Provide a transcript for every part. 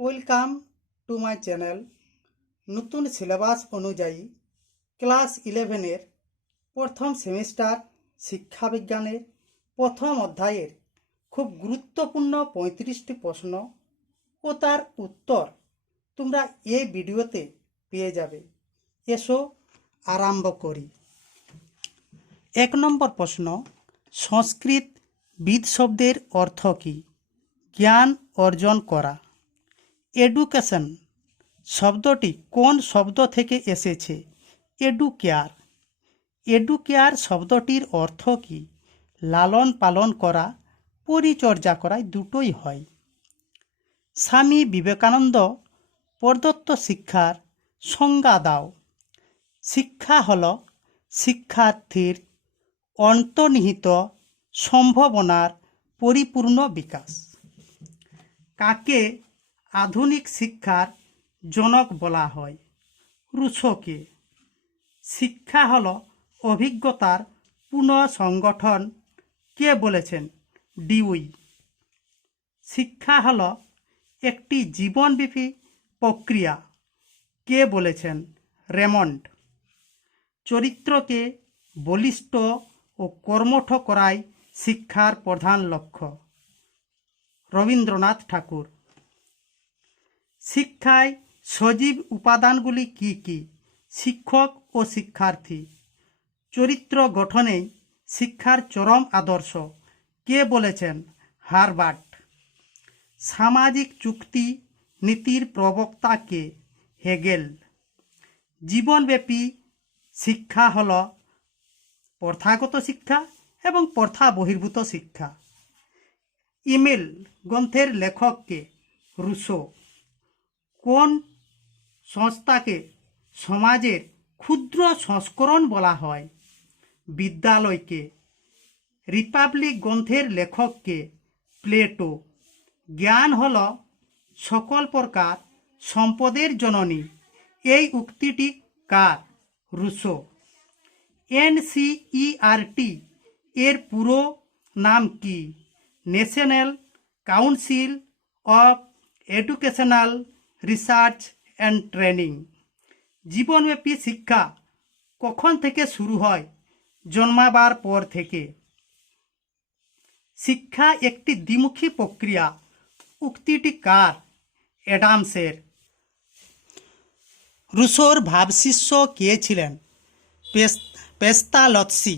Welcome to my channel. নতুন syllabus অনুযায়ী class 11-এর প্রথম সেমিস্টার শিক্ষাবিজ্ঞানের প্রথম অধ্যায়ের খুব গুরুত্বপূর্ণ 35টি প্রশ্ন ও তার উত্তর তোমরা এই ভিডিওতে পেয়ে যাবে। এসো আরম্ভ করি। 1 নম্বর প্রশ্ন, সংস্কৃত বিদ শব্দের অর্থ কী? জ্ঞান অর্জন করা। এডুকেশন শব্দটি কোন শব্দ থেকে এসেছে? এডুকেয়ার। এডুকেয়ার শব্দটির অর্থ কী? লালন পালন করা, পরিচর্যা করা, দুটোই হয়। স্বামী বিবেকানন্দ প্রদত্ত শিক্ষার সংজ্ঞা দাও। শিক্ষা হল শিক্ষার্থীর অন্তর্নিহিত সম্ভাবনার পরিপূর্ণ বিকাশ। কাকে আধুনিক শিক্ষার জনক বলা হয়? রুসোকে। শিক্ষা হল অভিজ্ঞতার পুনঃসংগঠন, কে বলেছেন? ডিউই। শিক্ষা হল একটি জীবনব্যাপী প্রক্রিয়া, কে বলেছেন? রেমন্ড। চরিত্রকে বলিষ্ঠ ও কর্মঠ করাই শিক্ষার প্রধান লক্ষ্য, রবীন্দ্রনাথ ঠাকুর। শিক্ষায় সজীব উপাদানগুলি কি কি? শিক্ষক ও শিক্ষার্থী। চরিত্র গঠনেই শিক্ষার চরম আদর্শ, কে বলেছেন? হারবার্ট। সামাজিক চুক্তি নীতির প্রবক্তা কে? হেগেল। জীবনব্যাপী শিক্ষা হল প্রথাগত শিক্ষা এবং প্রথা বহির্ভূত শিক্ষা। ইমেল গ্রন্থের লেখক কে? রুসো। কোন সংস্থাকে সমাজের ক্ষুদ্র সংস্করণ বলা হয়? বিদ্যালয়কে। রিপাবলিক গ্রন্থের লেখক কে? প্লেটো। জ্ঞান হল সকল প্রকার সম্পদের জননী, এই উক্তিটি কার? রুসো। এনসিইআরটি এর পুরো নাম কি? National council of educational research and training. জীবনব্যাপী শিক্ষা কখন থেকে শুরু হয়? জন্মাবার পর থেকে। শিক্ষা একটি দ্বিমুখী প্রক্রিয়া, উক্তিটি কার? অ্যাডামসের। রুসোর ভাবশিষ্য কে ছিলেন? পেস্তালৎসি।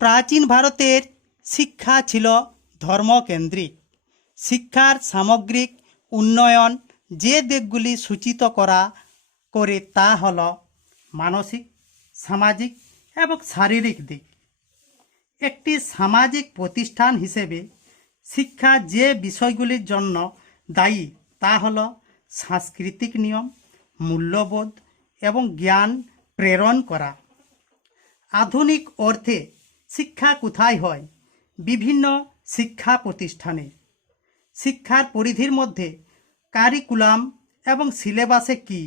প্রাচীন ভারতের শিক্ষা ছিল ধর্মকেন্দ্রিক। শিক্ষার সামগ্রিক উন্নয়ন যে দিকগুলি সূচিত করে তা হল মানসিক, সামাজিক এবং শারীরিক দিক। একটি সামাজিক প্রতিষ্ঠান হিসেবে শিক্ষা যে বিষয়গুলির জন্য দায়ী তা হল সাংস্কৃতিক নিয়ম, মূল্যবোধ এবং জ্ঞান প্রেরণ করা। আধুনিক অর্থে শিক্ষা কোথায় হয়? বিভিন্ন শিক্ষা প্রতিষ্ঠানে। শিক্ষার পরিধির মধ্যে কারিকুলাম এবং সিলেবাসে কি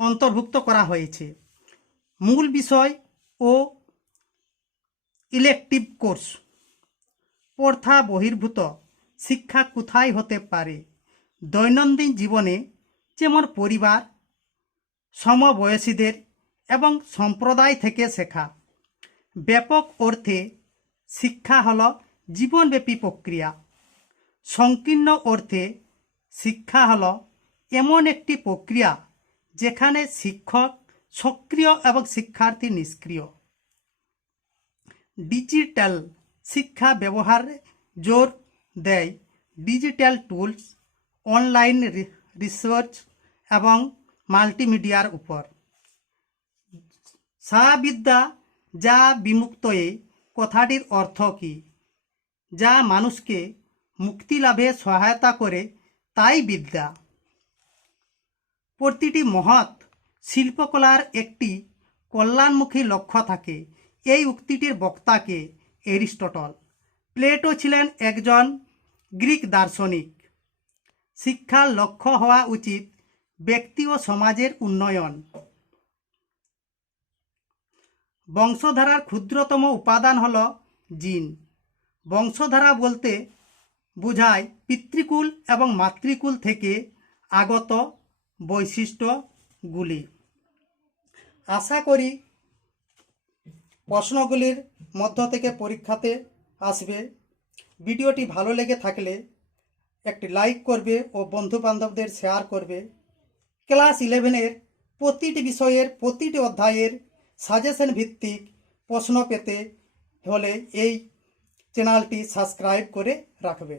অন্তর্ভুক্ত করা হয়েছে? মূল বিষয় ও ইলেকটিভ কোর্স। প্রথা বহির্ভূত শিক্ষা কোথায় হতে পারে? দৈনন্দিন জীবনে, যেমন পরিবার, সমবয়সীদের এবং সম্প্রদায় থেকে শেখা। ব্যাপক অর্থে শিক্ষা হল জীবনব্যাপী প্রক্রিয়া। সংকীর্ণ অর্থে শিক্ষা হল এমন একটি প্রক্রিয়া যেখানে শিক্ষক সক্রিয় এবং শিক্ষার্থী নিষ্ক্রিয়। ডিজিটাল শিক্ষা ব্যবহারে জোর দেয় ডিজিটাল টুলস, অনলাইন রিসার্চ এবং মাল্টিমিডিয়ার উপর। সাবিদ্যা যা বিমুক্ত, এই কথাটির অর্থ কী? যা মানুষকে মুক্তি লাভে সহায়তা করে তাই বিদ্যা। প্রতিটি মহৎ শিল্পকলার একটি কল্যাণমুখী লক্ষ্য থাকে, এই উক্তিটির বক্তাকে? অ্যারিস্টটল। প্লেটো ছিলেন একজন গ্রিক দার্শনিক। শিক্ষার লক্ষ্য হওয়া উচিত ব্যক্তি ও সমাজের উন্নয়ন। বংশধারার ক্ষুদ্রতম উপাদান হল জিন। বংশধারা বলতে বোঝায় পিতৃকুল এবং মাতৃকুল থেকে আগত বৈশিষ্ট্যগুলি। আশা করি প্রশ্নগুলির মধ্য থেকে পরীক্ষাতে আসবে। ভিডিওটি ভালো লেগে থাকলে একটি লাইক করবে ও বন্ধুবান্ধবদের শেয়ার করবে। ক্লাস 11-এর প্রতিটি বিষয়ের প্রতিটি অধ্যায়ের সাজেশন ভিত্তিক প্রশ্ন পেতে হলে এই চ্যানেলটি সাবস্ক্রাইব করে রাখবে।